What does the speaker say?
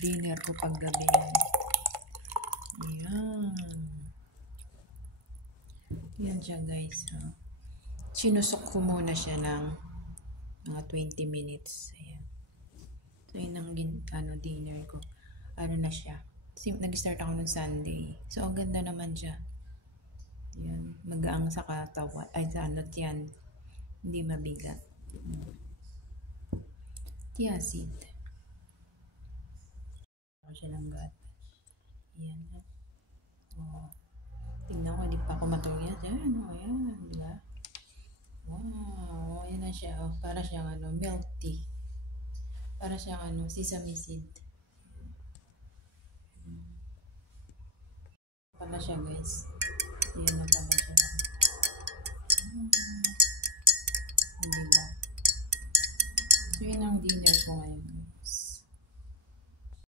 Dinner ko paggabi. Ayan. Yan siya guys. Sinusok ko muna siya ng mga 20 minutes. Ayan. So yun ang dinner ko. Ano na siya. Nag-start ako nung Sunday. So ang ganda naman siya. Ayan. Magaang sa katawan. Ay sa anot yan. Hindi mabigat. Chia seed. Ako siya ng gatas. Ayan. Oh. Tingnan ko, hindi pa ako matulog yan. Ayan, ayan, diba? Wow, ayan na siya. Oh, para siyang milk tea. Para siyang sesame seed. Pala siya guys. Ayan na pala siya. Diba? So yun ang dinner ko ngayon.